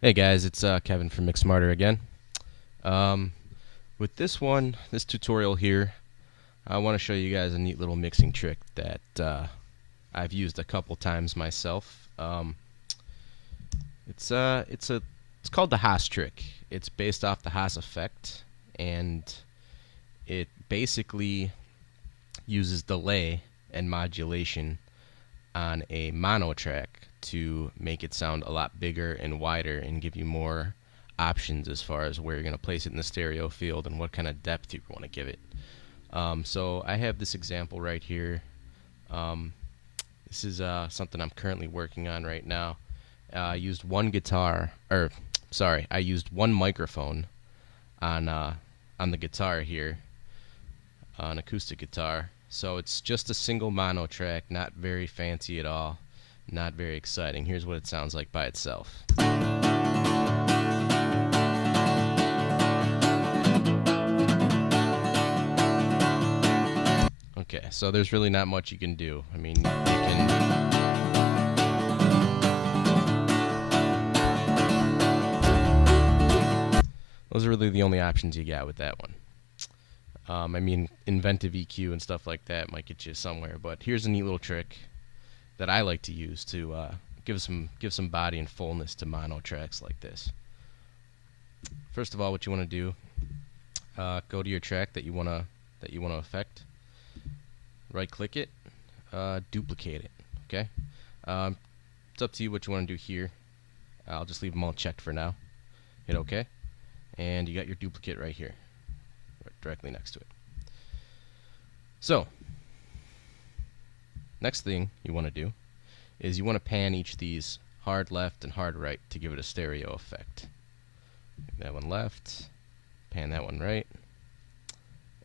Hey guys, it's Kevin from Mix Smarter again. With this tutorial here, I want to show you guys a neat little mixing trick that I've used a couple times myself. It's called the Haas trick. It's based off the Haas effect, and it basically uses delay and modulation on a mono track to make it sound a lot bigger and wider and give you more options as far as where you're going to place it in the stereo field and what kind of depth you want to give it. So I have this example right here. This is something I'm currently working on right now. I used one microphone on the guitar here, an acoustic guitar. So it's just a single mono track, not very fancy at all, not very exciting. Here's what it sounds like by itself. Okay, so there's really not much you can do. I mean, you can... Those are really the only options you got with that one. I mean, inventive EQ and stuff like that might get you somewhere, but here's a neat little trick that I like to use to give some body and fullness to mono tracks like this. First of all, what you want to do, go to your track that you want to affect. Right-click it, duplicate it. Okay, it's up to you what you want to do here. I'll just leave them all checked for now. Hit OK, and you got your duplicate right here, directly next to it. So, next thing you want to do is you want to pan each of these hard left and hard right to give it a stereo effect. That one left, pan that one right,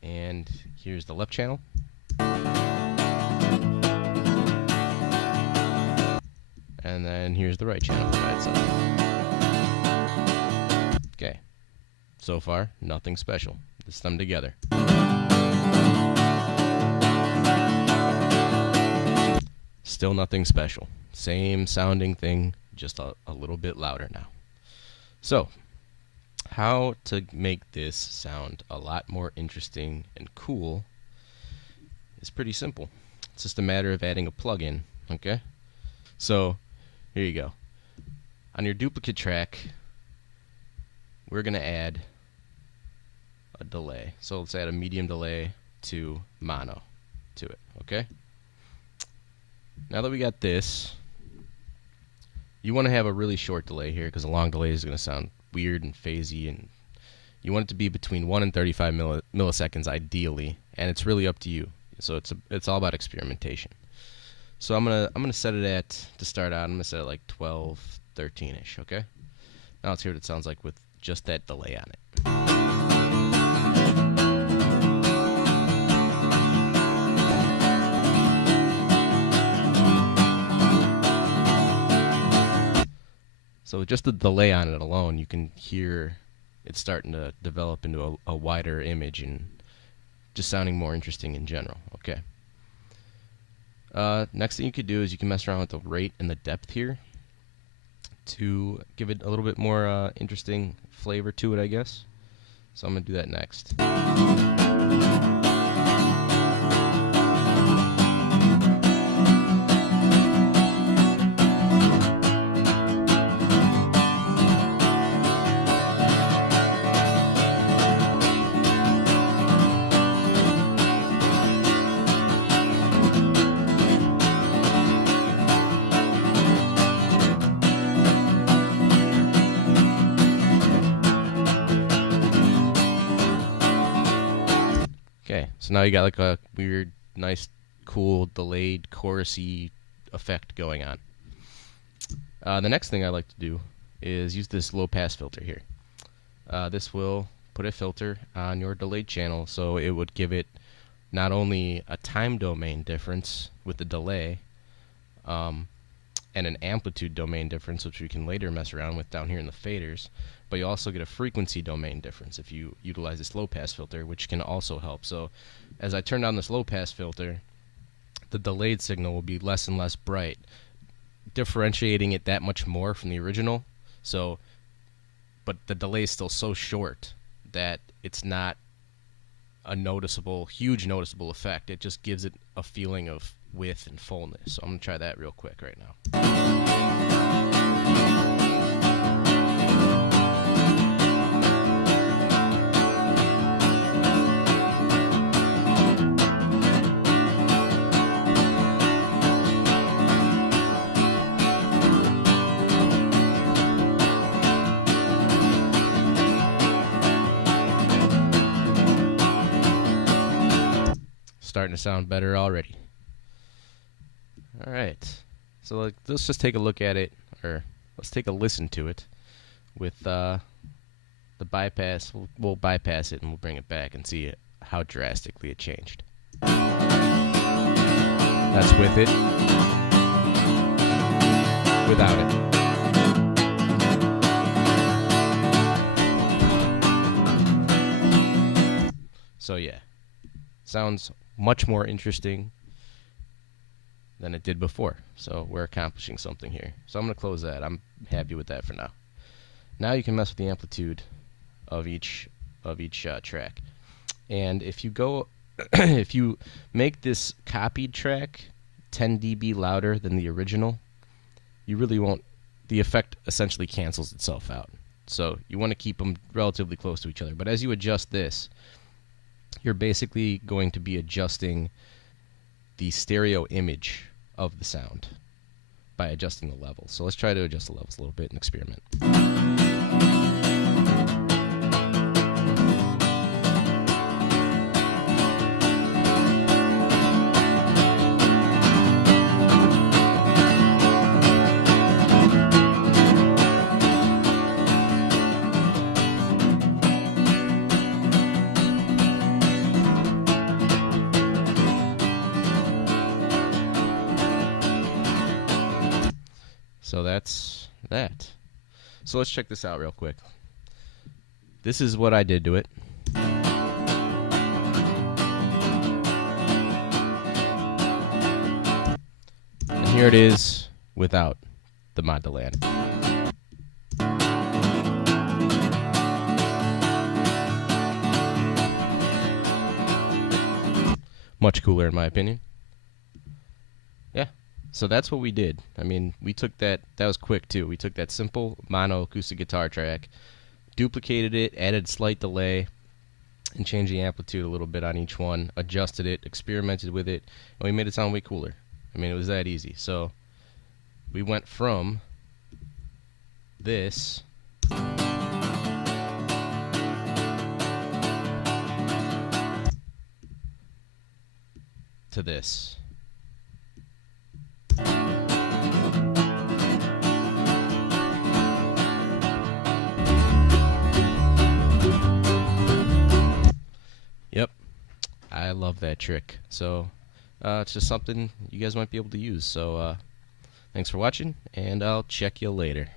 and here's the left channel. And then here's the right channel by itself. Okay, so far nothing special. Let's them together. Still nothing special. Same sounding thing, just a little bit louder now. So, how to make this sound a lot more interesting and cool is pretty simple. It's just a matter of adding a plug-in, okay? So, here you go. On your duplicate track, we're going to add a delay. So let's add a medium delay to mono to it, okay? Now that we got this, you want to have a really short delay here because a long delay is going to sound weird and phasey, and you want it to be between 1 and 35 milliseconds ideally, and it's really up to you. So it's all about experimentation. So I'm gonna set it at, to start out, I'm gonna set it like 12, 13-ish, okay? Now let's hear what it sounds like with just that delay on it. So with just the delay on it alone, you can hear it starting to develop into a wider image and just sounding more interesting in general. Okay. Next thing you could do is you can mess around with the rate and the depth here to give it a little bit more interesting flavor to it, I guess. So I'm going to do that next. Okay, so now you got like a weird, nice, cool, delayed, chorusy effect going on. The next thing I like to do is use this low-pass filter here. This will put a filter on your delayed channel, so it would give it not only a time domain difference with the delay, and an amplitude domain difference, which we can later mess around with down here in the faders, but you also get a frequency domain difference if you utilize this low-pass filter, which can also help. So as I turn down this low-pass filter, the delayed signal will be less and less bright, differentiating it that much more from the original. So, but the delay is still so short that it's not a huge noticeable effect. It just gives it a feeling of width and fullness. So I'm going to try that real quick right now. Starting to sound better already. All right. So let's just take a look at it, or let's take a listen to it with the bypass. We'll bypass it and we'll bring it back and see how drastically it changed. That's with it. Without it. So yeah, sounds much more interesting than it did before. So we're accomplishing something here. So I'm going to close that. I'm happy with that for now. Now you can mess with the amplitude of each track. And if you go, if you make this copied track 10 dB louder than the original, you really won't. The effect essentially cancels itself out. So you want to keep them relatively close to each other. But as you adjust this, you're basically going to be adjusting the stereo image of the sound by adjusting the levels. So let's try to adjust the levels a little bit and experiment. So that's that. So let's check this out real quick. This is what I did to it. And here it is without the mod delay on it. Much cooler in my opinion. Yeah. So that's what we did. I mean, we took that was quick too. We took that simple mono acoustic guitar track, duplicated it, added slight delay, and changed the amplitude a little bit on each one, adjusted it, experimented with it, and we made it sound way cooler. I mean, it was that easy. So we went from this to this. Yep, I love that trick. So it's just something you guys might be able to use. So thanks for watching, and I'll check you later.